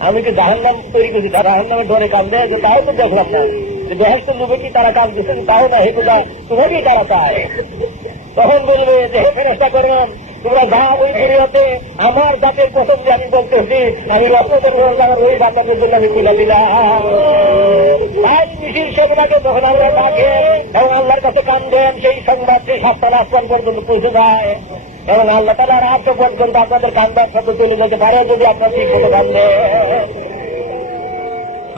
আমি তো জাহান নাম তৈরি করছি, তারা জাহান ধরে কাম দেয়, যে তাও তো দেখলাম না। যে বেহেস্ত লোভে কি তারা কাম দিচ্ছে তাও না হেতুটা তোমাকেই তারা চায়? তখন বলবে যে, হে করেন তোমরা যা ওই দুনিয়াতে আমার জাতের প্রথম যে আমি বলতেছি, আমি রক্তদের ওই বান্দাদের জন্য আমি তুলে দিলাম। সেগুলাকে যখন আমরা ডাকে, এবং আল্লাহর কাছে কান দেন, সেই আসমান পর্যন্ত যায়, এবং আল্লাহ তালা রাত পর্যন্ত আপনাদের কান্দার সাথে চলে যেতে পারে যদি আপনার ঠিক মতো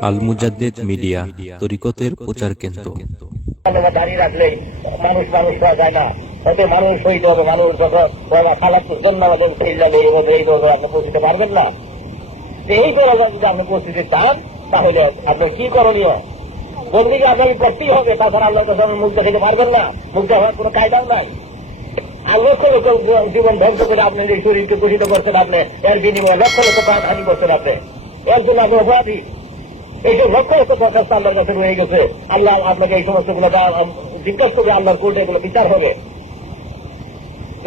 আল মুজাদ্দেদ মিডিয়া তরিকতের প্রচার কেন্দ্র। আপনি কোনো নাই। আর জীবন ধ্বংস করে আপনি যে শরীরকে দূষিত করছেন আপনি, এর বিনিময়ে লক্ষ লক্ষ প্রাণ হানি করছেন আপনি। এর জন্য আপনি অপরাধী। এইসব লক্ষ লক্ষ দরখাস্ত আল্লাহর কাছে রয়ে গেছে। আল্লাহ আপনাকে এই সমস্তগুলো জিজ্ঞাসা করবে, আল্লাহর কোর্টে এগুলো বিচার হবে।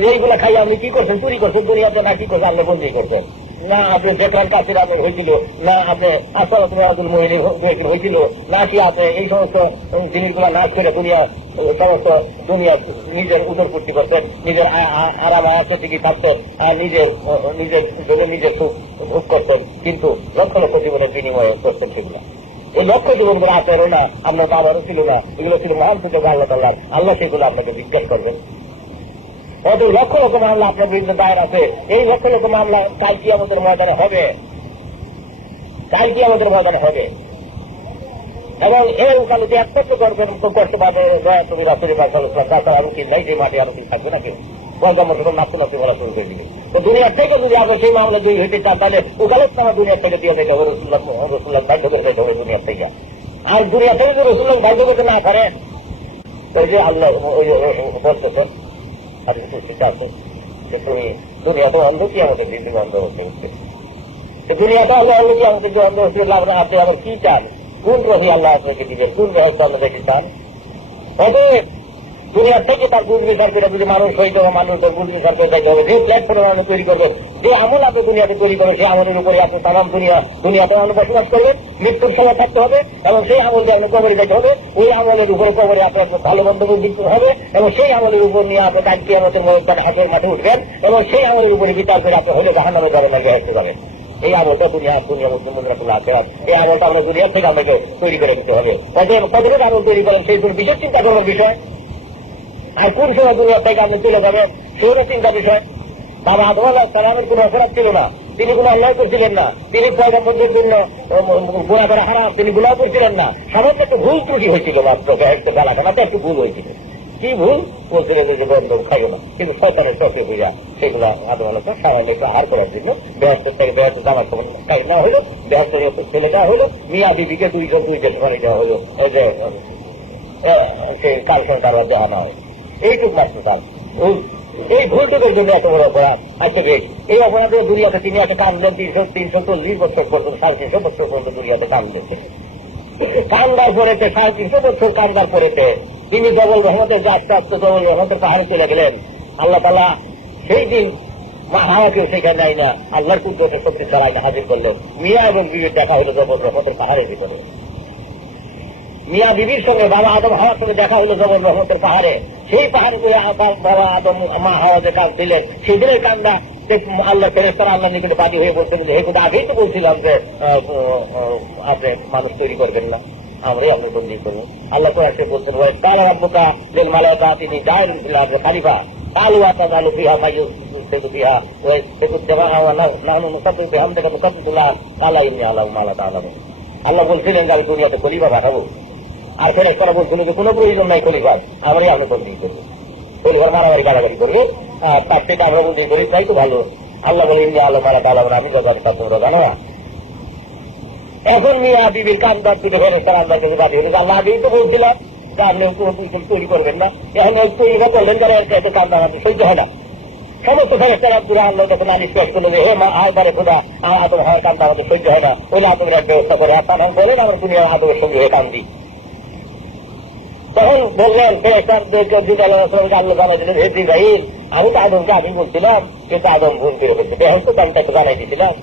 এইগুলো খাই আপনি কি করছেন? চুরি করছেন? দুনিয়াতে না কি করছেন? আল্লাহ বন্দি করছেন। না আপনি বেতন কাছের আপনি হয়েছিল, না আপনি আসাদুল মহিলা হয়েছিল না কি আপনি এই সমস্ত জিনিসগুলো না ছেড়ে দুনিয়া সমস্ত দুনিয়া নিজের উদরপূর্তি করতেন নিজের আরাম আয়াসে টিকি থাকতেন আর নিজের নিজের ভোগে নিজের সুখ, ভোগ করতেন কিন্তু লক্ষ লক্ষ জীবনের বিনিময়ে করতেন সেগুলো। এই লক্ষ্য জীবনগুলো আপনারও না আপনার বাবারও ছিল না, এগুলো ছিল মহান সুযোগ আল্লাহ তাল্লাহ আল্লাহ সেগুলো আপনাকে জিজ্ঞেস করবেন। কত লক্ষ লক্ষ মামলা আপনার বিরুদ্ধে দায়ের আছে এই লক্ষ লক্ষ মামলা কাল কি আমাদের ময়দানে হবে কাল কি আমাদের ময়দানে হবে এবং এর কালে যে একমাত্র করবেন করতে পারবে দয়া তুমি রাসুল তাছাড়া আরও কি নাই যে মাঠে আরও কি থাকবে নাকি গঙ্গামর তখন নাচতে নাচতে বলা শুরু করে দিবে তো দুনিয়ার থেকে যদি আগে সেই মামলা দুই হইতে চান তাহলে ওকালত তারা দুনিয়ার থেকে দিয়ে দিতে রসুল্লাহ রসুল্লাহ বাধ্য করে দিতে হবে দুনিয়ার থেকে আর দুনিয়া থেকে যদি রসুল্লাহ বাধ্য করতে না পারে যে আল্লাহ বলতেছেন কিছু শিক্ষা আছে যে তুমি দুনিয়া তো অন্ধ কি আমাদের দিদি অন্ধ হতে হচ্ছে। দুনিয়া তো আল্লাহ অন্ধ কি আমাদের যে অন্ধ হচ্ছে আপনি আপনি আবার কি চান? কোন রহি আল্লাহ আপনাকে দিবেন? কোন রহস্য দেখে চান? অতএব দুনিয়ার থেকে তার গুণ বিচার করে যদি মানুষ হইতে হবে মানুষের গুণ বিচার করে যাইতে হবে। যে প্ল্যাটফর্ম আপনি তৈরি করবেন যে আমল আপনি দুনিয়াতে তৈরি করবেন সেই আমলের উপরে আপনি তাম দুনিয়া, দুনিয়াতে আপনি বসবাস করবেন, মৃত্যুর সময় থাকতে হবে, এবং সেই আমলকে আপনি কবরে যেতে হবে। ওই আমলের উপরে কবরে আপনার ভালো মন্তব্য দিতে হবে, এবং সেই আমলের উপর নিয়ে আপনি কাজকে আমাদের মহিলার হাতের মাঠে উঠবেন, এবং সেই আমলের উপরে বিচার করে আপনি হলে জাহান নামে যাবেন না বেহেস্তে যাবেন এই আমলটা দুনিয়া দুনিয়া মুসলিম মুদ্রাতুল্লাহ আছে এই আমলটা আমরা দুনিয়ার থেকে আমাকে তৈরি করে দিতে হবে। কতটুকু আমল তৈরি করেন, সেই বিশেষ চিন্তা করার বিষয়। আর কোন সময় দুনিয়া থেকে আপনি চলে যাবেন সেগুলো চিন্তা বিষয়। বাবা আদম আল্লাহ সালামের কোন অপরাধ ছিল না। তিনি কোনো অন্যায় করছিলেন না। তিনি পয়গাম্বরদের জন্য গুণা করা হারাম, তিনি গুণা করছিলেন না। সামান্য একটু ভুল ত্রুটি হয়েছিল মাত্র একটু গালাখানাতে একটু ভুল হয়েছিল। কি ভুল? বলছিলেন যে বন্ধ খাইও না। কিন্তু সরকারের চোখে হইয়া সেগুলো আদম আল্লাহ সামান্য একটু আহার করার জন্য ব্যস্ত থেকে ব্যস্ত জামা কাপড় খাই না হলো ব্যস্ত ছেলে দেওয়া হলো মিয়া বিবিকে দুইজন দুই দেশ দেওয়া হলো যে সে কালকে তার দেওয়া না হয়। এইটুক তার। ভুল এই ভুলটুকুর জন্য এত বড় অপরাধ। আচ্ছা বেশ এই অপরাধে দুনিয়াতে তিনি একটা কামলেন তিনশো তিনশো চল্লিশ বছর পর্যন্ত, সাড়ে তিনশো বছর পর্যন্ত দুনিয়াতে কামলেছে কান্দার পরেতে, সাড়ে তিনশো বছর কান্দার পরেতে তিনি জবল রহমতের যে আস্তে আস্তে জবল রহমতের পাহাড়ে চলে গেলেন। আল্লাহ তালা সেই দিন মা হাওয়াকেও সেখানে নাই না। আল্লাহর কুদ্রতে শক্তি ছাড়াই হাজির করলেন। মিয়া এবং বিবির দেখা হলো জবল রহমতের পাহাড়ের ভিতরে। মিয়া বিবির সঙ্গে বাবা আদম হাওয়ার সঙ্গে দেখা হলো জবর রহমতের পাহাড়ে। সেই পাহাড়ে করে বাবা আদম, মা হাওয়া যে কাজ দিলেন সেদিনের কান্দা আল্লাহ ফেরেস্তারা আল্লাহ নিকটে বাদী হয়ে বলছেন যে হেকুদা আগেই তো বলছিলাম যে আপনি মানুষ তৈরি করবেন না। আমরাই আপনি বন্দি করব। আল্লাহ করে সে বলছেন ওই কাল রাব্বুকা দিল মালাকা তিনি জাহির ছিলেন খালিফা। আতা কালু ফিহা মাইয়ু সেতু ফিহা ওই সেতু দেওয়া নাহনু মুসাদ্দিক বিহাম থেকে মুসাদ্দিকুল্লাহ আল্লাহ ইন্নি আল্লাহ মালা তাআলামু আল্লাহ বলছিলেন যে, আমি দুনিয়াতে খলিফা পাঠাবো। আর ফেরেস করা বলছিল যে কোনো প্রয়োজন নাই খলিফার আমরাই আমরা বন্দি করব খলিফার মারামারি কারাগারি করবে। তার থেকে আমরা বন্দি করি তাই তো ভালো। আল্লাহ বলে ইন্ডিয়া আল্লাহ মারা তালা আমি যত তা তোমরা জানো না এখন মিয়া বিবির কান্দার তুলে ফেরেস তারা আল্লাহ কাছে বাদী হয়েছে আল্লাহ আগেই তো বলছিলাম যে আপনি কিছু তৈরি করবেন না। এখন ওই তৈরিটা করলেন যারা এত কান্দা সহ্য হয় না। সমস্ত ফেরেস্তারা পুরো আল্লাহ তখন আনিস পেশ করল যে, হে মা আয় বারে খোদা, আমার আদম হয় কান্দা আমাদের সহ্য হয় না। ওই এক ব্যবস্থা করে, আর তার বলেন আমরা তুমি আদমের সঙ্গে হয়ে কান্দি তখন বললেন আল্লাহ জিব্রাহিম আমি তো আদমকে আমি বলছিলাম কিন্তু আদম ভুল করে ফেলছে। বেহন তো দামটা একটু জানাই দিয়েছিলাম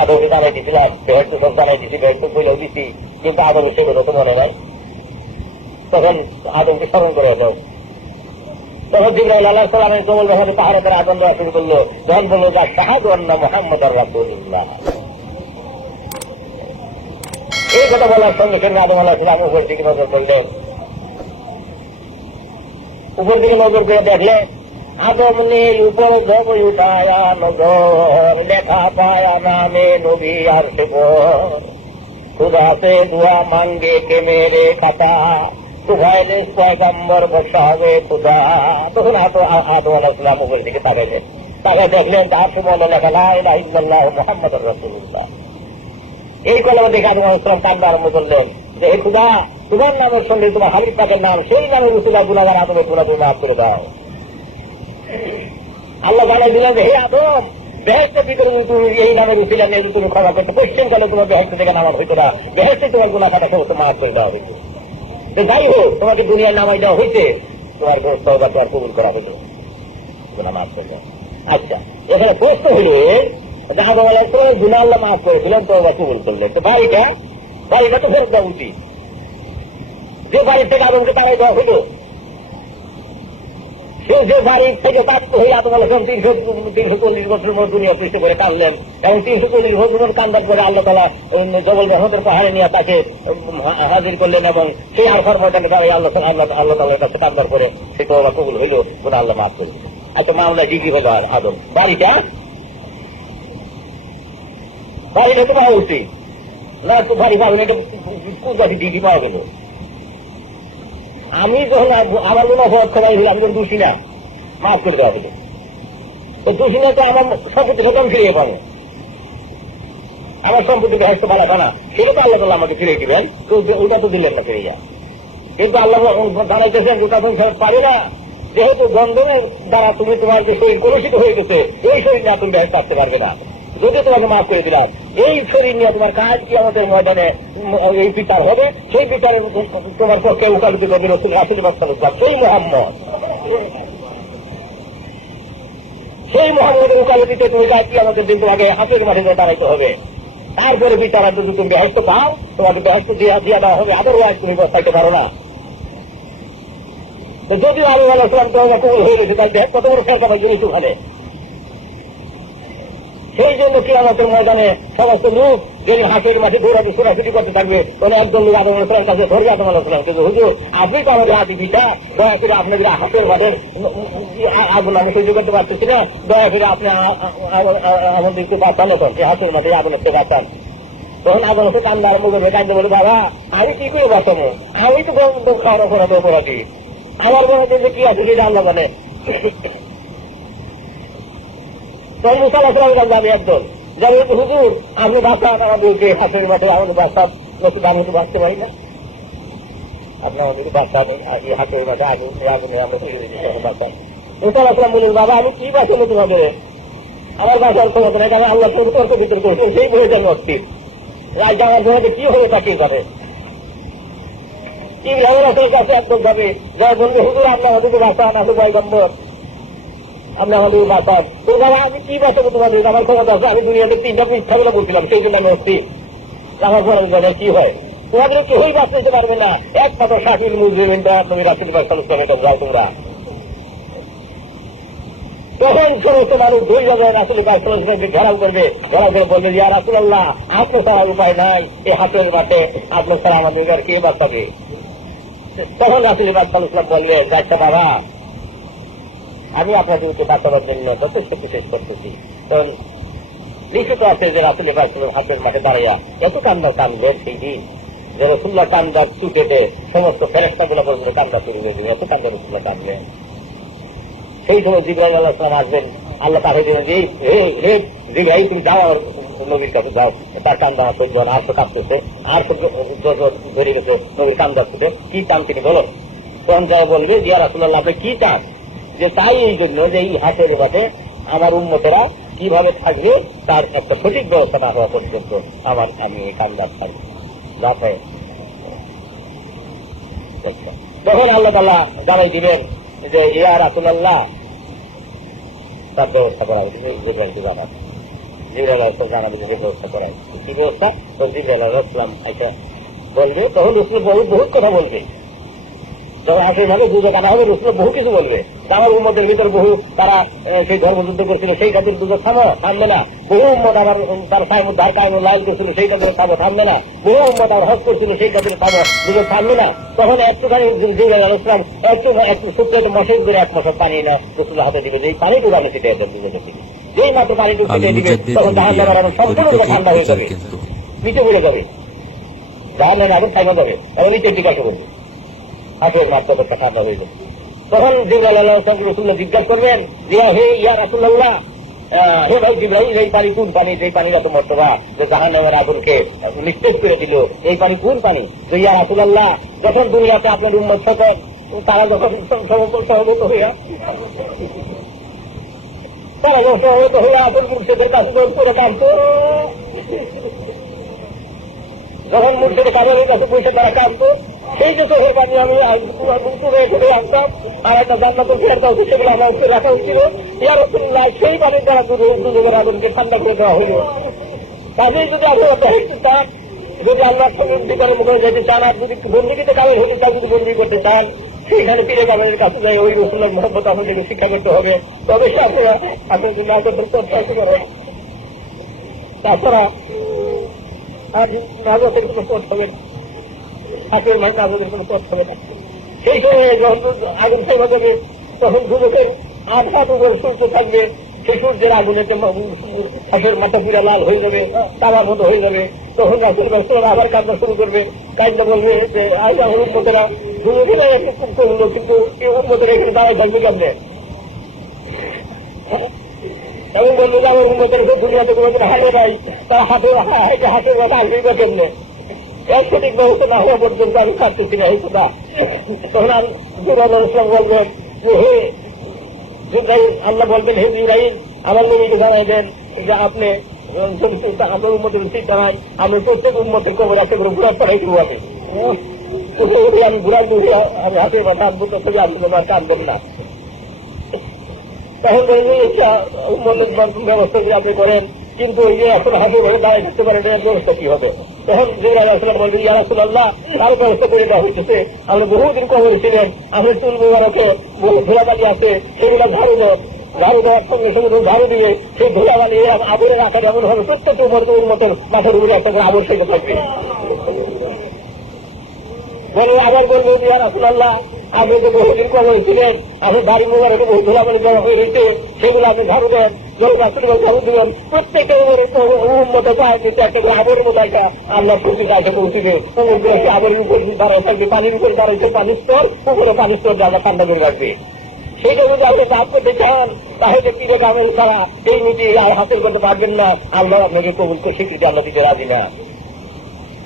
আদমকে জানাই দিছিলাম বেহের তো সব জানাই দিছি বেহের তো বইলেও দিছি কিন্তু আদম সেগুলো তো মনে নাই। তখন আদমকে স্মরণ করে দাও তখন জিব্রাইল আল্লাহ সালামের কবল যখন পাহাড়ে করে আগুন দেওয়া শুরু করল। তখন বলল, যা শাহাদ অন্না মোহাম্মদ রাসুল্লাহ এই কথা বলার সঙ্গে সঙ্গে আদম আল্লাহ সালাম উপর দিকে নজর করলেন উপর দিকে নজর করে দেখলে উপর জব উঠায়া নজর লেখা পায়া নামে নবী আর খুদাতে দুয়া মাঙ্গে কে মেরে খাতা সুভাইলে পয়গাম্বর বসাবে খুদা তখন আতো আদম আলাইসালাম উপর দিকে তাকাইলেন তাকে দেখলেন তার সময় লেখা লাই ইল্লাল্লাহ মোহাম্মদ রসুল্লাহ এই কলমে দেখে আদম আলাইসালাম কান্না আরম্ভ করলেন যে খুদা তোমার নামের সঙ্গে তোমার হাবিব পাকের নাম, সেই নামে রসুলা গুলাগার আদমেরগুলা তুমি মাফ করে দাও। আল্লাহ জানাই দিলেন হে আদম বেহেস্তের ভিতরে তুমি এই নামের উচিলা নেই তুমি ক্ষমা করতে, পশ্চিম কালে তোমার বেহেস্ত থেকে নামাজ হইতো না বেহেস্তে তোমারগুলা কাটা সমস্ত মাফ করে দেওয়া হইতো। তো যাই হোক, তোমাকে দুনিয়ায় নামাই দেওয়া হয়েছে তোমার গ্রস্ত তোমার কবুল করা হইল। গুলা মাফ করে দেওয়া আচ্ছা এখানে প্রশ্ন আদম আলাহ তোমার গুনা আল্লাহ মাফ করে তো বা কবুল করলেন। তো বাড়িটা বাড়িটা তো ফেরত দেওয়া উচিত। যে বাড়ির থেকে আদমকে তারাই দেওয়া হইল, সে যে বাড়ি থেকে প্রাপ্ত হয়ে আদম আলাহ তিনশো তিনশো চল্লিশ বছরের মধ্যে দুনিয়া সৃষ্টি করে কাঁদলেন, এবং তিনশো চল্লিশ বছরের কান্দার করে আল্লাহ তালা জবল মেহমদের পাহাড়ে নিয়ে তাকে হাজির করলেন এবং সেই আলফার ময়দানে দাঁড়িয়ে আল্লাহ আল্লাহ আল্লাহ তালার কাছে কান্দার করে সে তো কবুল হইল বলে আল্লাহ মাফ করল আচ্ছা মামলা ডিগ্রি হলো আদম? বাড়িটা বাড়িটা তো পাওয়া উচিত। না, তো বাড়ি পাবেন এটা কোন জাতি পাওয়া গেল। আমি যখন আমার কোনো অপরাধ করাই হলে আমি যখন দোষী না, মাফ করে দেওয়া হলো। তো দোষী না তো আমার সম্পত্তি খতম ফিরিয়ে পাবো। আমার সম্পত্তি বেহেস্ত ভালো না সেটা তো আল্লাহ তাল্লাহ আমাকে ফিরিয়ে দিবেন। ওটা তো দিলেন না ফিরিয়া। কিন্তু আল্লাহ জানাইতেছেন ওটা তুমি ফেরত পাবে না, যেহেতু বন্ধনের দ্বারা তুমি তোমার যে শরীর কলুষিত হয়ে গেছে এই শরীর না তুমি বেহেস্ত আসতে পারবে না। যদি তোমাকে মাফ করে দিলাম, এই শরীর নিয়ে তোমার কাজ কি আমাদের ময়দানে? এই বিচার হবে? সেই বিচারে তোমার পক্ষে উকালিত করবে রসুল বাস্তাল সেই মোহাম্মদ। সেই মোহাম্মদের উকালতিতে তুমি কাজ কি আমাদের দিন তোমাকে হাতের মাঠে দাঁড়াইতে হবে। তারপরে বিচার যদি তুমি বেহস্ত পাও তোমাকে বেহস্ত দিয়া দিয়া দেওয়া হবে। আদারওয়াইজ তুমি বসাইতে পারো না। যদিও আলু আলাইসালাম তোমাকে কবুল হয়ে গেছে, তাই কত বড় ফেরকা পাই জিনিস ওখানে। সেই জন্য কি আমাদের ময়দানে সমস্ত লোক যিনি হাসির মাঠে দৌড়াতে, ছোটাছুটি করতে থাকবে। তখন একজন লোক আদম আলাইসালাম কাছে ধরবে আদম আলাইসালাম কিন্তু হুজুর, আপনি তো আমাদের হাতি দিটা দয়া করে আপনাদের হাতের মাঠের আগুন আমি সহ্য করতে পারতেছি না। দয়া করে আপনি আমাদেরকে বাঁচান এখন যে হাতের মাঠে আগুন একটু বাঁচান তখন আগুন হচ্ছে কান্দা আরম্ভ করবে কান্দে বলে, বাবা, আমি কি করে বাঁচাবো আমি তো খাওয়া করাবো অপরাধী আমার মনে যে কি আছে সেটা আল্লাহ মানে তখন যাবে একজন যাবে হুজুর আপনি বাচ্চা আমাদেরকে হাতের মাঠে আমাদের বাচ্চা নতুন আমি তো বাঁচতে পারি না। হাতের মাঠে আমরা বলুন, বাবা, আমি কি বাঁচাবো তোমাদের আমার বাচ্চার ক্ষমতা নেই আমি আল্লাহ তর্ক ভিতর করছি, সেই আমি অস্থির রাজ আমার জন্য কি হবে তাকে করে ইব্রাহিম আসল কাছে একদম যাবে যা বলবে হুজুর আপনি আমাদেরকে বাঁচান আসলে পয়গম্বর আপনি আমাদের বাঁচান তো বাবা, আমি কি বাঁচাবো তোমাদের আমার ক্ষমতা আছে। আমি দুনিয়াতে তিনটা মিথ্যাগুলো বলছিলাম, সেই জন্য আমি অস্থি আমার পরে জানে কি হয়। তোমাদের কেউই বাঁচতে দিতে পারবে না। একমাত্র শাকিল মুজরিমিনটা তুমি রাসুল বাসালুসলামে যাও তোমরা। তখন সমস্ত মানুষ ধৈর্য যাবে রাসুল বাসালুসলামকে ঘেরাও করবে। ঘেরাও করে বলবে যে রাসুল আল্লাহ আপনার ছাড়া উপায় নাই। এই হাতের মাঠে আপনার ছাড়া আমাদের কে বাঁচাবে তখন রাসুল বাসালুসলাম বললে আচ্ছা বাবা আমি আপনাদেরকে বাঁচাবার জন্য যথেষ্ট বিশেষ করতেছি। তখন লিখিত আছে যে রাসুল হাতের মাঠে দাঁড়াইয়া এত কান্দা কান্দবে সেই দিন যে রসুল্লাহ কান্দার চুকেটে সমস্ত ফেরেস্তা গুলো পর্যন্ত কান্দা শুরু হয়ে এত কান্দা রসুল্লাহ কান্দবে সেই সময় জিব্রাহিম আল্লাহ সালাম আসবেন, আল্লাহ তাকে দিলেন যে হে জিব্রাহিম তুমি যাও নবীর কাছে, যাও। তার কান্দা সহ্য আর তো কাঁপতেছে আর তো ধরে গেছে নবীর কান্দা শুধু কি চান তিনি বলো? তখন যাই বলবে জিয়া রাসুল্লাহ আপনি কি চান? যে তাই এই জন্য যে এই হাতের এবারে আমার উন্মতেরা কীভাবে থাকবে, তার একটা সঠিক ব্যবস্থা না হওয়া পর্যন্ত আমার আমি এই কামদার থাকব রাতে। তখন আল্লাহ তাল্লাহ জানাই দিবেন যে, ইয়া রাসুল্লাহ তার ব্যবস্থা করা হয়েছে। যে ব্যাংকে জানা জিবরাল আসলাম জানাবে যে ব্যবস্থা করায় কি ব্যবস্থা? তো জিবরাল আসলাম একটা বলবে, তখন রসুল বহু বহুত কথা বলবে। যখন আসলে ভাবে দুজক আনা হবে, রসুল বহু কিছু বলবে। আমার উম্মতের ভিতর বহু তারা সেই ধর্মযুদ্ধ করছিল সেই কাজের দুজক থামো থামবে না। বহু উম্মত আমার তার সাইমুদ ধার কায়ম লাইল করছিল সেই কাজের থামো থামবে না। বহু উম্মত আমার হজ করছিল সেই কাজের থামো দুজক থামবে না। তখন একটুখানি জিবরাল আলাইসলাম একটু একটু শুক্র মশের করে এক মশক পানি না রসুলের হাতে দিবে। যেই পানিটুকু আমি সেটা একদম দিকে যেই মাত্র পানিটুকু সেটাই দিবে তখন জাহান নামার সম্পূর্ণ ঠান্ডা হয়ে যাবে। নিচে পড়ে যাবে। জাহানের আগুন থাইমা যাবে। এবং নিচে জিজ্ঞাসা করবে হাতের মাত্রা ঠান্ডা হয়ে যাবে। তখন আল্লাহ রসুল্লাহ জিজ্ঞাসা করবেন, যে হে ইয়া রাসুল্লাহ হে ভাই জিব্রাহিম এই পানি কোন পানি? যে পানি এত মর্তবা যে জাহান নামের আগুনকে নিষ্পেষ করে দিল, এই পানি কোন পানি? যে ইয়া রাসুল্লাহ যখন দুনিয়াতে আপনার উন্মত সকল, তারা যখন সহমত হইয়া, তারা যখন সহমত হইয়া আপন মুর্শিদের কাছে করে কাঁদতো যখন মুর্শিদের কাজের কাছে পয়সা তারা কাঁদতো সেই যে চোখের পানি আমি করে আনতাম। আর একটা জান্নাতুল ফের দাও সেগুলো আমার উপরে রাখা হয়েছিল। ইয়ার রসুল্লাহ সেই পানির দ্বারা দুজনের আগুনকে ঠান্ডা করে দেওয়া হইল তাদের যদি আপনারা দেখতে চান, যদি আল্লাহর সঙ্গে ভিতরে মুখে যেতে চান, আর যদি বন্দিকে কালের হতে চান যদি বন্দি করতে চান, সেইখানে ফিরে কালের কাছে যাই, ওই রসুল্লার মহব্বত আপনাদেরকে শিক্ষা করতে হবে। তবে সে আপনারা আপনি না করতে প্রত্যাশা করেন তাছাড়া আর নাজতের কোনো পথ হবে না। ঠাকুর মাই নাজতের কোনো পথ হবে না। সেই সময় যখন আগুন সেবা তখন যুবকের হাত উপর সূর্য থাকবে। সেই সূর্যের আগুনেতে হাঁসের মাথা পুরা লাল হয়ে যাবে, তারার মতো হয়ে যাবে। তখন রাসুল রাসুল আবার কান্না শুরু করবে। কান্দা বলবে যে আজ উন্মতেরা যুবকেরা একটু করল, কিন্তু এই উন্মতেরা এখানে দাঁড়ায় থাকবে কেমনে? এবং বলল যে আমার উন্মতের দুনিয়াতে কোনো হাতে নাই। তারা হাতে হাতে কথা আসবে বা কেমনে সঠিক ব্যবস্থা না হওয়া পর্যন্ত আমি খাচ্ছি না, এই কথা। তখন আর জিরাল ইসলাম বলবেন যে, হে জিব্রাহিম আল্লাহ বলবেন, হে জিব্রাহিম আমার নবীকে জানাই দেন যে, আপনি আমার উন্মতের চিন্তা নাই আমি প্রত্যেক উন্মতের কবর একটা করে ঘুরার পড়াই শুরু আছে আমি ঘুরাই ঘুরে আমি হাতে মাথা আনব তো ছবি আসলে আর কানবেন না। যে এটা উন্মতের ব্যবস্থা যদি আপনি করেন, কিন্তু ওই যে এখন হাতে ধরে দাঁড়িয়ে থাকতে পারেন, এর ব্যবস্থা কি হবে? তখন জিরাল আসলাম বলবেন ইয়া রাসুল্লাহ তার ব্যবস্থা করে দেওয়া হয়েছে আমরা বহুদিন কবর ছিলেন আমরা চুল মোবারকে বহু ধুলাবালি আছে, সেগুলো ঝাড়ু দেন ঝাড়ু দেওয়ার সঙ্গে সঙ্গে ঝাড়ু দিয়ে সেই ধুলাবালি আবরের আকার এমন হবে প্রত্যেক উমর উন্মতের মাথার উপরে একটা করে আবর থেকে থাকবে। বলে আবার বলব ইয়া রাসুল্লাহ আপনি যে বহুদিন কবর ছিলেন আপনি বাড়ি মোবারকে বহু ধুলাবালি জমা হয়ে রয়েছে। সেগুলো আপনি ঝাড়ু দেন জল রাসুল ঝাড়ু দিবেন। প্রত্যেকের উন্মত পায় কিন্তু একটা করে আবরের মতো একটা আল্লাহ কাছে আবরের উপর দাঁড়ায় থাকবে, পানির উপর দাঁড়াইছে পানির স্তর, উপরে পানির স্তর ঠান্ডা করে রাখবে। সেইটা যদি আপনি কাজ করতে চান, তাহলে কি রেখে আমেল এই নীতি হাসিল করতে পারবেন না। আল্লাহ আপনাকে কবুল করে স্বীকৃতি আল্লাহ দিতে রাজি না।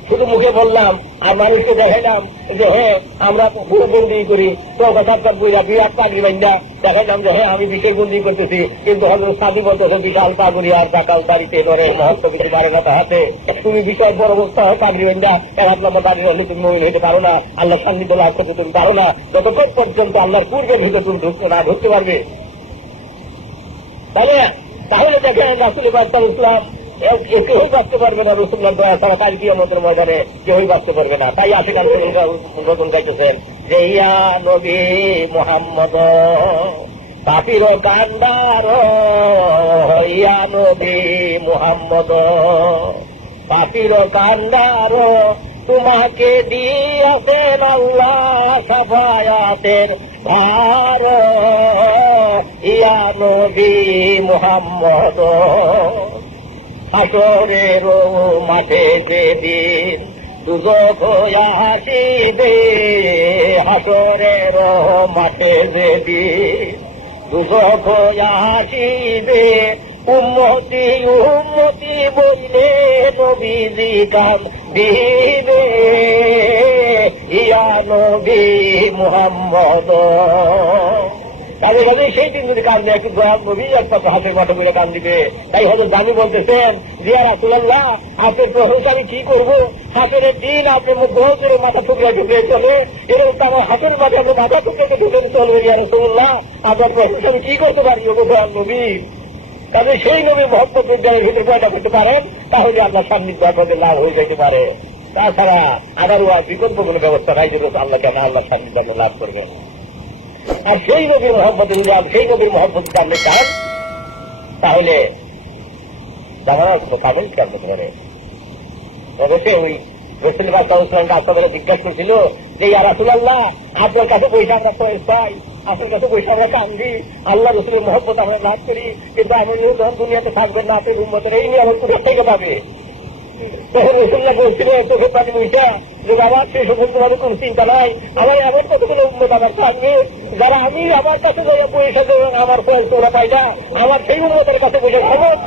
শুধু মুখে বললাম, আর মানুষকে দেখাইলাম যে হ্যাঁ আমরা বন্দি করি। চৌকা সাতটা বইরা বিরাট পাগড়ি বান্ধা দেখাইলাম যে হ্যাঁ আমি বিশেষ বন্দি করতেছি। কিন্তু হয়তো সাদি বলতেছে, বিশাল পাগড়ি আর টাকাল বাড়িতে ধরে মহত্ব কিছু পারে না তাহাতে তুমি বিশাল বড় অবস্থা হয় পাগড়ি বান্ধা এক হাত লম্বা দাঁড়িয়ে রাখলে তুমি মহিন হইতে পারো না। আল্লাহ সান্নিধ্য লাভ করতে তুমি পারো না। যতক্ষণ পর্যন্ত আল্লাহর পূর্বের ভিতরে তুমি ঢুকতে না ঢুকতে পারবে। তাহলে তাহলে দেখেন রাসুল বাস্তাল ইসলাম কেউই বাঁচতে পারবে না রসুল্লাহ দয়া ছাড়া কি আমাদের ময়দানে কেউই বাঁচতে পারবে না। তাই আসে গান নতুন গাইতেছেন যে ইয়া নবী মোহাম্মদ। কাপির কান্দার ইয়া নবী মোহাম্মদ। পাপির কান্দার, তোমাকে দিয়াছেন আল্লাহ সাফায়াতের ভার ইয়া নবী মোহাম্মদ। হাসরের মাঠে যেদিন দুজক আসিবে হাসরের মাঠে যেদিন দুজক আসিবে উন্মতি উন্মতি বইলে নবীজি কান দিবে। ইয়া নবী মুহাম্মদ। তাদের কাছে সেই দিন যদি কান দেয় কিন্তু নবী একটা হাতে মাঠে করে কান দিবে। তাই হয়তো দামি বলতেছেন, জিয়া রাসুল্লাহ হাতের প্রশংসা আমি কি করব? হাতের দিন আপনি দোল করে মাথা টুকরে টুকরে চলে। এরকম তো আমার হাতের মাঝে আপনি মাথা টুকরে টুকরে চলবে জিয়া রাসুল্লাহ আপনার প্রশংসা আমি কি করতে পারি ও নবী তবে সেই নবী মহব্বত উদ্যানের ভিতরে পয়দা করতে পারেন, তাহলে আপনার সান্নিধ্য আপনাদের লাভ হয়ে যেতে পারে। তাছাড়া আদারও আর বিকল্প কোনো ব্যবস্থা নাই যে আল্লাহ কেন আল্লাহ সান্নিধ্য লাভ করবেন? আর সেই নবীর মহব্বত যদি সেই নবীর মহব্বত আপনি চান, তাহলে কামেল কেন হতে পারে? অবশ্যই ওই রসুল বাসাউসলামকে আশা করে জিজ্ঞাসা করছিল যে, ইয়া রাসুলাল্লাহ, আপনার কাছে পয়সা আমরা চাই, আপনার কাছে পয়সা আমরা কান্দি আল্লাহ রসুলের মহব্বত আমরা লাভ করি, কিন্তু এমন যখন দুনিয়াতে থাকবেন না, আপনি উন্মতের এই নিয়ে আমার কোথা থেকে পাবে? তখন রসুল্লাহ বলছিল চোখে পানি মিশা যে বাবা সে সকল তোমাদের কোন চিন্তা নাই। আমার এমন কতগুলো উন্নত আমার থাকবে যারা আমি আমার কাছে যারা পয়সা দেবেন আমার ফল তোরা পাই না, আমার সেই উন্নতের কাছে বসে সমস্ত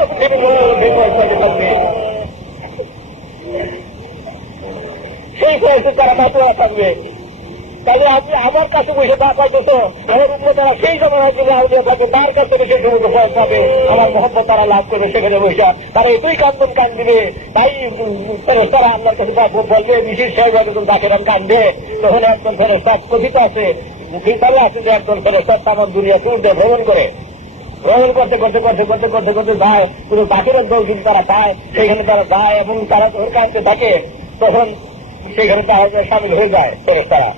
সেই পয়সা তারা মাতুয়া থাকবে তাহলে আপনি আমার কাছে বসে না পাইতেছ আমার উন্মতারা সেই জমানায় যদি আউলিয়া থাকে তার কাছে বসে সমস্ত ফল পাবে, আমার মহব্বত তারা লাভ করবে সেখানে বসে। তারা এতই কান্দন কান দিবে, তাই ফেরেস্তারা আপনার কাছে বলবে বিশেষ সাহেব যখন ডাকেরাম কান্দে তখন একজন ফেরেস্তা কথিত আছে মুখী তাহলে আছে যে একজন ফেরেস্তা তামাম দুনিয়া টুর ভ্রমণ করে। ভ্রমণ করতে করতে করতে করতে করতে করতে যায়, পুরো বাকিরের দল কিন্তু তারা পায়, সেখানে তারা যায় এবং তারা ওর কাছে থাকে, তখন সেখানে তারা সামিল হয়ে যায় ফেরেস্তারা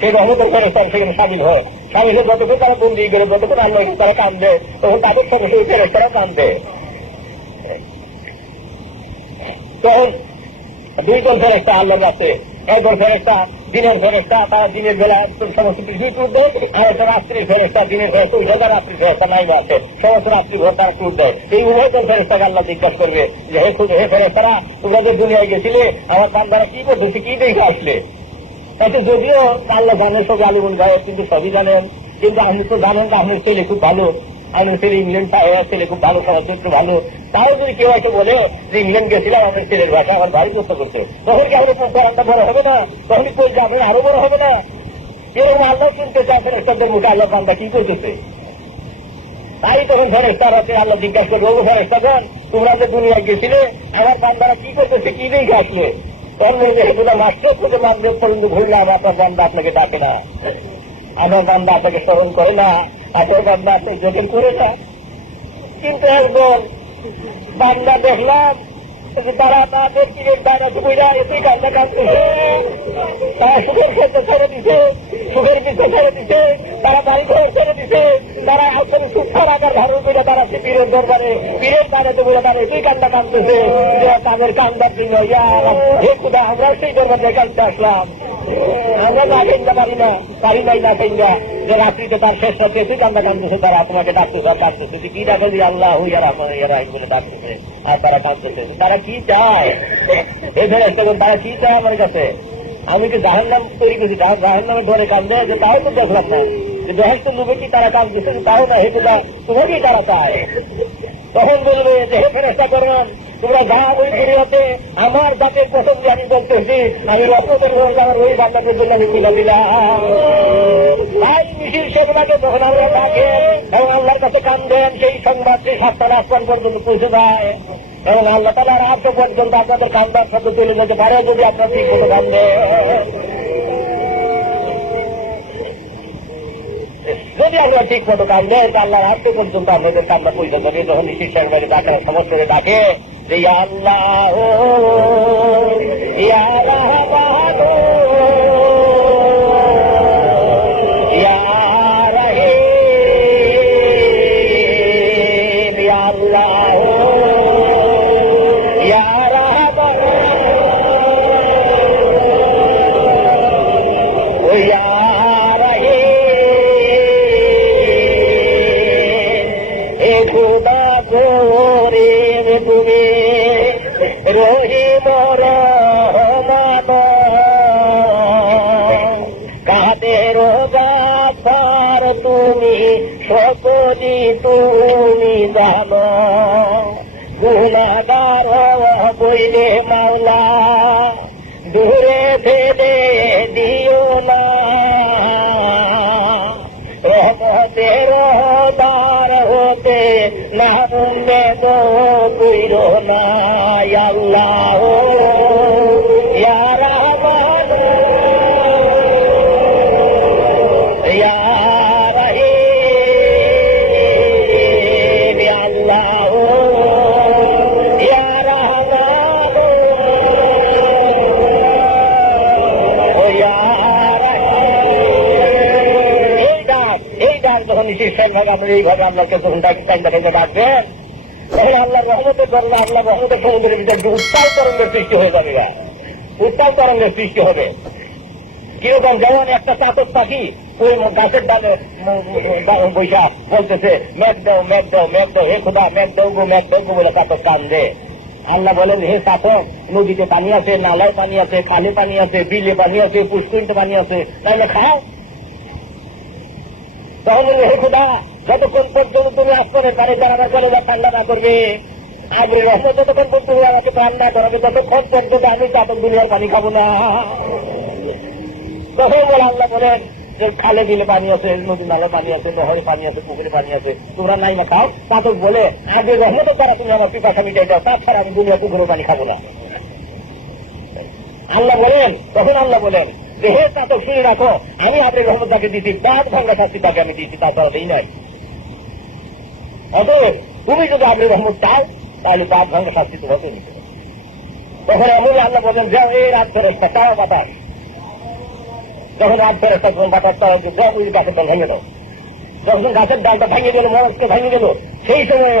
সেই রহমতের ফেরেস্তারা সেখানে সামিল হয়। সামিল হয়ে যতক্ষণ তারা বন্দি করে যতক্ষণ আল্লাহ তারা কান্দে তখন তাদের সঙ্গে সেই ফেরেস্তারা কান্দে তখন দুইজন ফেরেস্তা আল্লাহ আছে একজন ফেরেস্তা দিনের ফেরেস্তা তারা দিনের বেলা সমস্ত পৃথিবী টুর দেয়, আর একটা রাত্রির ফেরেস্তা দিনের ফেরেস্তা ওই জায়গায় রাত্রির ফেরেস্তা নাই আছে। সমস্ত রাত্রি ভোর তারা টুর দেয়। এই উভয়জন ফেরেস্তাকে আল্লাহ জিজ্ঞাসা করবে যে, হে খুব হে ফেরেস্তারা তোমরা যে দুনিয়ায় গেছিলে, আমার বান্দারা কি করতেছে কি দেখে আসলে? তাতে যদিও আল্লাহ জানেন সব আলিমুল গায়ে কিন্তু সবই জানেন। কিন্তু আপনি তো জানেন যে আপনার ছেলে খুব ভালো। আপনার ছেলে ইংল্যান্ড ছেলে খুব ভালো সমাজ একটু ভালো। তাও যদি কেউ এসে বলে যে ইংল্যান্ড গেছিলাম, আপনার ছেলের ভাষা আমার ভারী করতে করছে। তখন কি আমাদের পরানটা বড় হবে না? তখন কই যাবেন আরও বড় হবে না? এরকম আল্লাহ শুনতে চান ফেরেস্তাদের মুখে, আল্লাহ পান্ডা কি করতেছে তাই তখন ফেরেস্তার আছে আল্লাহ জিজ্ঞাসা করবে ফেরেস্তাগণ তোমরা যে দুনিয়ায় গেছিলে, আমার বান্দারা কি করতেছে কি দেখে আসলে? এগুলো মাস্টার থেকে মানদেব পর্যন্ত ঘুরলাম আপনার বান্দা আপনাকে ডাকে না। আমার বান্দা আপনাকে স্মরণ করে না আপনার বান্দা আপনি যোগেন করে না। কিন্তু একজন বান্দা দেখলাম যে তারা তাদের কি তারা সুবিধা এতেই কান্দা কাঁদতেছে তারা সুখের দিছে তারা বাড়ি ঘর ছেড়ে দিছে, তারা আসলে সুখার আকার ধারণ করে তারা সে পীরের দরবারে, পীরের কানে বলে তারা এতেই কান্দা কাঁদতেছে। যে তাদের কান্দার দিন ইয়া আমরা না কেন্দা পারি না, পারি নাই না কেন্দা যে রাত্রিতে তার শেষ রাতে তুই কান্দা কান্দতেছে তারা তোমাকে ডাকতেছে। ডাকতেছে কি ডাকে যে আল্লাহ ডাকতেছে। আর তারা কাঁদতেছে। তারা কি চায়? এই ধরে তারা কি চায় আমার কাছে? আমি কি জাহান নাম তৈরি করছি? জাহান নামে ধরে কান্দে যে তাও তো দেখলাম না। যে দেহের লোকে কি তারা কাঁদতেছে? তাও না যা তোমাকেই তারা চায়? তখন বলবে যে, হে ফেরেস্তা করবেন তোমরা যা ওই দুনিয়াতে আমার জাতের প্রথম আমি বলতেছি, আমি রক্তের আমার ওই বান্দাদের জন্য আমি তুলে দিলাম। তাই মিছিল সেগুলাকে যখন আমরা ডাকে এবং আল্লাহর কাছে কান্দেন, সেই সংবাদ সেই সাতটা আসমান পর্যন্ত পৌঁছে যায়। এবং আল্লাহ তালা রাজ্য পর্যন্ত আপনাদের কান্দার সাথে চলে যেতে পারে, যদি আপনার ঠিক মতো কান্দে যদি আমরা ঠিক মতো কান্দে আল্লাহ রাত্রে পর্যন্ত আপনাদের আমরা পয়সা যাবে যখন নিশির বাড়ি ডাকে সমস্ত ডাকে, যে আল্লাহ ইয়া সকলি তুমি জানো, গুণাগার বইলে মাওলা, দূরে ফেলে দিও না। রহমতের রহদার হতে না উম্মে তো কইর না, আল্লাহ। ভাবে আপনি এইভাবে আল্লাহকে যখন ডাকি টাইম দেখাইতে ডাকবেন তখন আল্লাহ রহমতের করলে আল্লাহ রহমতের সমুদ্রের ভিতরে উত্তাল তরঙ্গের সৃষ্টি হয়ে যাবে। উত্তাল তরঙ্গের সৃষ্টি হবে। কীরকম যেমন একটা চাতক পাখি, ওই গাছের ডালে বৈশা বলতেছে, মেঘ দাও মেঘ দাও মেঘ দাও, হে খুদা, মেঘ দাও গো, মেঘ দাও গো বলে চাতক কান্দে আল্লাহ বলেন, হে চাতক, নদীতে পানি আছে, নালায় পানি আছে, খালে পানি আছে, বিলে পানি আছে পুষ্করিতে পানি আছে তাইলে খাও। তখন বলবে হে খুদা, যতক্ষণ পর্যন্ত তুমি আসমানের পানি দাঁড়াবার করে বা ঠান্ডা না করবে আগে রহমত যতক্ষণ পর্যন্ত তুমি আমাকে ঠান্ডা করাবে, ততক্ষণ পর্যন্ত আমি চাতক দুনিয়ার পানি খাব না। তখন বলে আল্লাহ বলেন যে, খালে বিলে পানি আছে নদী নালে পানি আছে নহরে পানি আছে, পুকুরে পানি আছে, তোমরা নাই না খাও। চাতক বলে আগে রহমতের দ্বারা তুমি আমার পিপাসা মিটাই দাও, তাছাড়া আমি দুনিয়া পুকুরে পানি খাব না। আল্লাহ বলেন, তখন আল্লাহ বলেন যে হে চাতক শুনে রাখো, আমি আপনার রহমত তাকে দিচ্ছি দাঁত ভাঙ্গা শাস্তি তাকে আমি দিচ্ছি তাছাড়া দিই নাই অতএব, তুমি যদি আপনি রহমত চাও তাহলে দাঁত ভাঙ্গা শাস্তি তো হতে নিতে তখন এমন আল্লাহ বলেন যে এই রাত ফেরস্তা তাও বাতাস। যখন রাত ফেরস্তা যখন বাতাস তাও যাও ওই গাছের ডাল ভেঙে দাও। যখন গাছের ডালটা ভেঙে গেল মরসকে ভেঙে গেল, সেই সময়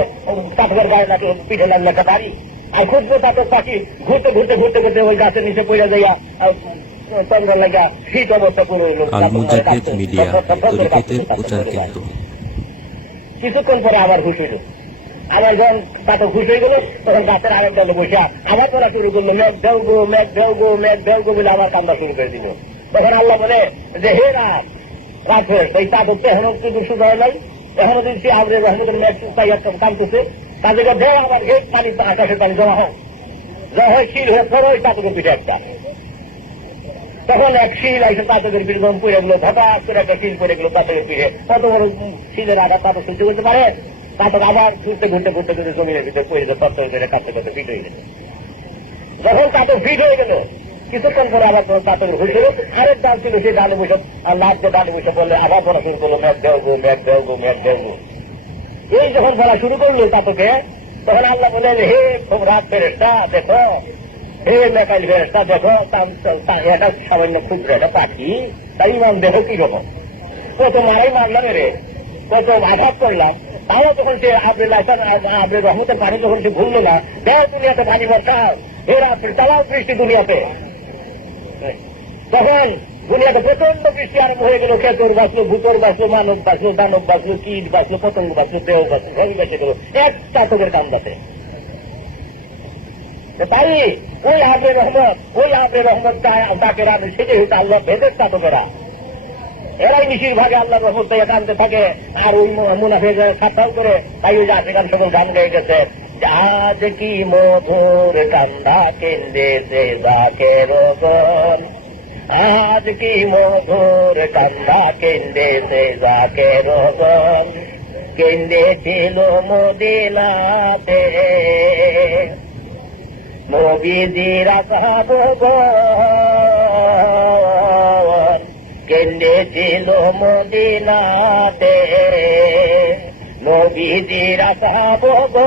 কাঠের গায়ে নাকি পিঠে লাগল একটা দাড়ি। আর খুঁজবে তাদের পাখি ঘুরতে ঘুরতে ঘুরতে ঘুরতে ওই গাছের নিচে পড়ে যাইয়া আল মুজাহিদ মিডিয়া তরিকতের প্রচার কেন্দ্র। কিছুক্ষণ পরে আবার ঘুষ হইল আবার যখন তাতে ঘুষ হয়ে গেল তখন গাছের আরেক দলে বসে আবার করা শুরু করল মেঘ দেও গো মেঘ দেও গো মেঘ দেও গো বলে আবার কান্দা শুরু করে দিল। তখন আল্লাহ বলে যে হে রাত রাত হয়ে এই তাদের তো এখনও কি দুঃখ দেওয়া নাই। এখনও দিচ্ছি আবরে রহমতের মেঘ পাইয়া কান্দতেছে তাদেরকে দেও আবার হে পানি আকাশের পানি জমা হোক। জমা হয় শিল হয়ে পড়ো ওই তাদের পিঠে একটা। তখন এক শিল এসে তাদের পিঠে যখন পড়ে গেলো, হঠাৎ করে একটা শিল পড়ে গেলো তাদের পিঠে। কত বড় শিলের আঘাত তাদের সহ্য করতে পারে? তাদের আবার ঘুরতে ঘুরতে ঘুরতে ঘুরতে জমিনের ভিতরে পড়ে গেল তত্ত্ব করে কাঁদতে কাঁদতে ফিট হয়ে গেল। যখন তাদের ফিট হয়ে গেল, কিছুক্ষণ পরে আবার যখন তাদের হয়েছিল আরেক ডাল ছিল সেই ডালে বসে, আর লাভ ডালে বসে বললে, আবার বলা শুরু করল ম্যাচ দেও গো ম্যাচ দেও গো ম্যাচ দেও গো। এই যখন বলা শুরু করল তাদেরকে তখন আল্লাহ বললেন, হে, খুব রাত ফেরেস্তা দেখো হে মেকাইল ফেরেস্তা দেখো এটা সামান্য ক্ষুদ্র একটা পাখি, তাই ইমাম দেখো কি রকম কত মারাই মারলাম রে কত আঘাত করলাম। তাও যখন সে আপনি লাইসান আপনি রহমতের পানি যখন সে ভুললো না, দেহ দুনিয়াতে পানি বর্ষাও হে রাত্রি চালাও বৃষ্টি দুনিয়াতে। তখন দুনিয়াতে প্রচণ্ড বৃষ্টি আরম্ভ হয়ে গেল খেতর বাঁচলো, ভূতর বাঁচলো, মানব বাঁচলো, দানব বাঁচলো, কীট বাঁচলো, পতঙ্গ বাঁচলো, দেহ বাঁচলো সবই বেঁচে গেল এক চাতকের বাঁচে তাই ওই আবে রহমত ওই আবে রহমত তাকে রাখে সেটাই হচ্ছে আল্লাহ ভেদের চাতকেরা এরাই বেশির ভাগে আল্লাহ রহমত দিয়ে টানতে থাকে। আর ওই মুনাফে খাতাও করে তাই ওই যে সকল গান গেয়ে গেছে। আজ কি মধুর কান্দা কেন্দ্রেছে যাকে রোগন। আজ কি মধুর কান্দা কেন্দ্রেছে যাকে রোগন। কেন্দ্রেছিল মদিনাতে। নবীজিরা সাহাবগণ কেন্দ্রেছিল মদিনাতে? নবীজিরা সাহাবগণ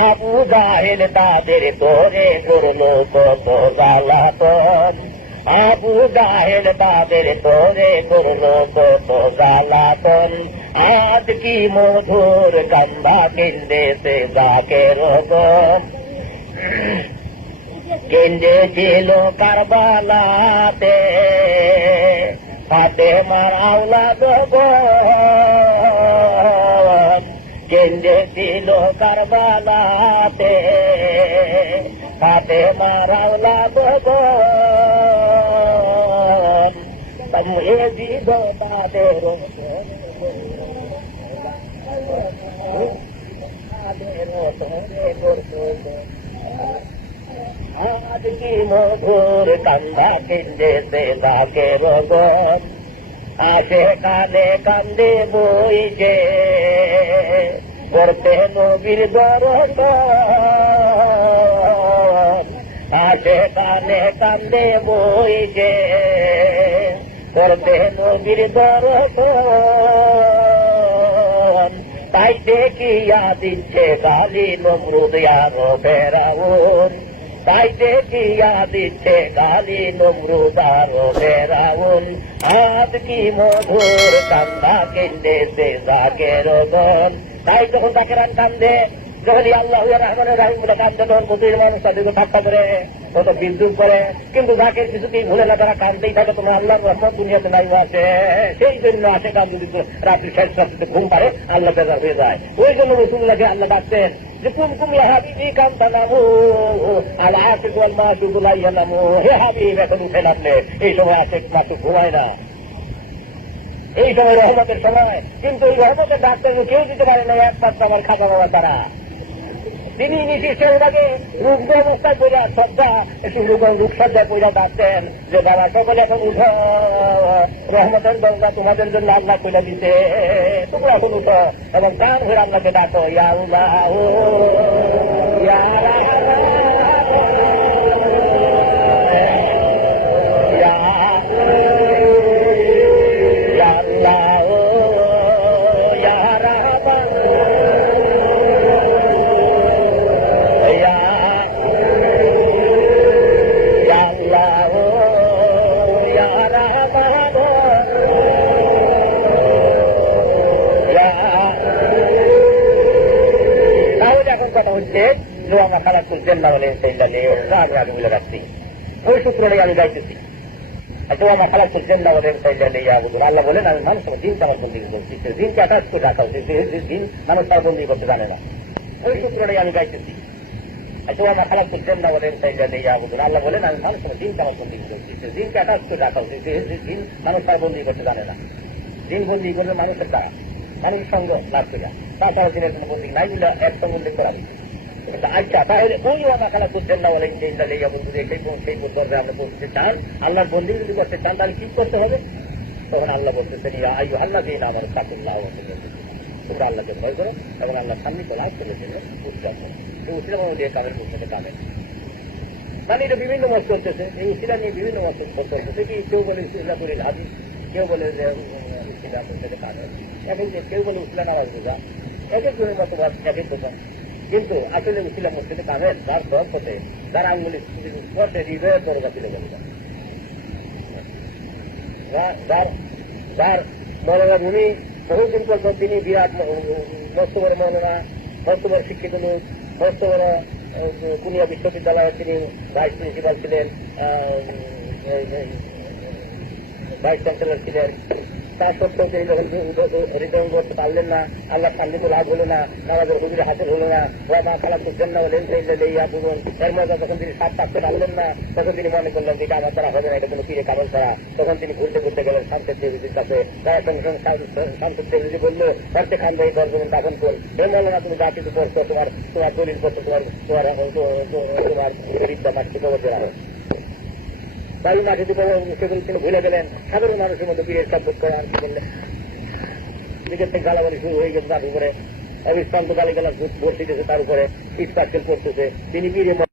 আবু জাহেল তাদের তোরে করল কত গালাতন আবু জাহেল তাদের তোরে করল কত গালাতন আজ কি মধুর কান্দা কেন্দ্রেছে যাকে রগন। কেন্দ্রে ছিল কারবালাতে, হাতে মারাউলা ভগবান কেন্দ্রে ছিল কারবালাতে, হাতে মারাউলা ভগবান আজ কি মধুর কান্দা কেন্দ্রেছে তাকে রগন আসে কানে কান্দে বইছে করতে নবীর দর্শন আসে কানে কান্দে বইছে। করতে নবীর দর্শন তাই দেখিয়া দিচ্ছে গালি নমরুদ আর ফেরাউন। তাই দেখিয়া দিচ্ছে কালী নমরুদার ফেরাউন। হাত কি মধুর কান্দা কেন্দেছে জাকের গন তাই যখন জাকেরান কান্দে যখন আল্লাহ রহমানের রাহিম বলে কান্দে তখন প্রতিদিন মানুষ তাদেরকে ঠাট্টা করে কত বিদ্যুৎ করে। কিন্তু যাকে কিছুতেই ভুলে না, তারা কান্দতেই থাকে তোমার আল্লাহর রহমত দুনিয়াতে নাই আছে। সেই জন্য আসে কান যদি রাত্রি শেষ রাত্রিতে ঘুম পারে, আল্লাহ বেজার হয়ে যায়। ওই জন্য রসুল্লাহকে আল্লাহ ডাকতেন যে, কুম কুম হাবিবি কান্তা নামু আর আশিক ওয়াল মাসুদুল্লাহ ইয়া নামু। হে হাবিব, এখন উঠে নামলে। এই সময় আশেক মাসুদ ঘুমায় না। এই সময় রহমতের সময়। কিন্তু এই রহমতের ডাক্তার কেউ দিতে পারে না, একমাত্র আমার খাতা বাবা তারা। তিনি সে ওনাকে রুগ্ন অবস্থায় পড়া শ্রদ্ধা একটু রূপসজ্জায় পড়া ডাকতেন যে বাবা সকলে এখন উঠ, রহমতের দরজা তোমাদের জন্য আল্লাহ করে দিতে তোমরা এখন উঠ এবং গান হয়ে আল্লাহকে ডাকো, ইয়া আল্লাহ, ইয়া ইয়া হচ্ছে আমরা খারাপ করছেন না বলে আগে আগে মিলে রাখছি। ওই সূত্রে আমি গাইতেছি আমার খারাপ করছেন না বলে আল্লাহ বলেন, আমি মানুষের দিন আমার বন্দি করছি। দিনকে আঠাশ করে রাখা উচিত দিন মানুষ তার বন্দি করতে জানে না। ওই সূত্রে আমি গাইতেছি আমার খারাপ করছেন না আগে আল্লাহ বলেন, আমি মানুষের দিন আমার বন্দি করছি। দিনকে আঠাশ করে রাখা উচিত দিন মানুষ তার বন্দি করতে জানে না। দিন বন্দি করলে মানুষের দ্বারা, মানুষের সঙ্গে লাভ করিয়া। তাছাড়া দিনের কোনো বন্দি নাই এক সঙ্গে করা আচ্ছা তাহলে ওই খালা করছেন না বলেন যে তাহলে এই বন্ধু সেই সেই দরজা আপনি পৌঁছতে চান আল্লাহর বন্দি যদি করতে চান তাহলে কি করতে হবে তখন আল্লাহ বলতেছেন ইয়া আয়ু আল্লাহ দিন আমার সাকুল্লাহ তোমরা আল্লাহকে ভয় করো এবং আল্লাহ সামনে চলে আসলে জন্য উৎসব করো এই উসিলা দিয়ে কামের করতে কামের মানে এটা বিভিন্ন মত চলতেছে এই উসিলা নিয়ে বিভিন্ন মত চলতেছে কি কেউ বলে উসিলা করে হাজি কেউ বলে যে উসিলা করতে কামের এখন কেউ বলে উসিলা নামাজ বোঝা এক এক জনের মতো এক এক দোকান কিন্তু আসলে উসিলা মসজিদে কামের যার সব হতে যার আঙ্গুলি করতে হৃদয়ের দরজা তুলে গেল যার যার মনোরা ভূমি বহুদিন পর্যন্ত তিনি বিরাট মস্ত বড় মনোরা শিক্ষিত লোক মস্ত বড় কুমিয়া বিশ্ববিদ্যালয়ে তিনি ভাইস প্রিন্সিপাল ছিলেন ভাইস চ্যান্সেলর ছিলেন। তার সত্ত্বেও তিনি যখন রিটার্ন করতে পারলেন না আল্লাহ সামনে তো লাভ হলো না নামাজের হুজুরে হাসিল হলো না ওরা মা খারাপ করছেন না বলেন ইয়া বুঝুন এর মধ্যে যখন তিনি সাপ থাকতে পারলেন না তখন তিনি মনে করলেন যে আমার দ্বারা হবে না এটা কোনো পীরে কামল করা তখন তিনি ঘুরতে ঘুরতে গেলেন শান্তের দেবীজির কাছে তারা সঙ্গে শান্তের দেবীজি বলল করতে খান ভাই দর্জন দাফন কর হে বলো না তুমি যা কিছু করছ তোমার তোমার দলিল করছ তোমার তোমার তোমার বিদ্যা মাঠকে কবর দেওয়া হয় বাড়ি মাঠে দিকে সেগুলো তিনি ভুলে গেলেন, সাধারণ মানুষের মধ্যে বিয়ের শব্দ করে আর করলেন দিকের থেকে গালাগালি শুরু হয়ে গেছে তার উপরে। অবিশ্রান্ত গালি গালা ভর্তি দিয়েছে তার উপরে। ইস্পাক্সেল করতেছে তিনি বীরে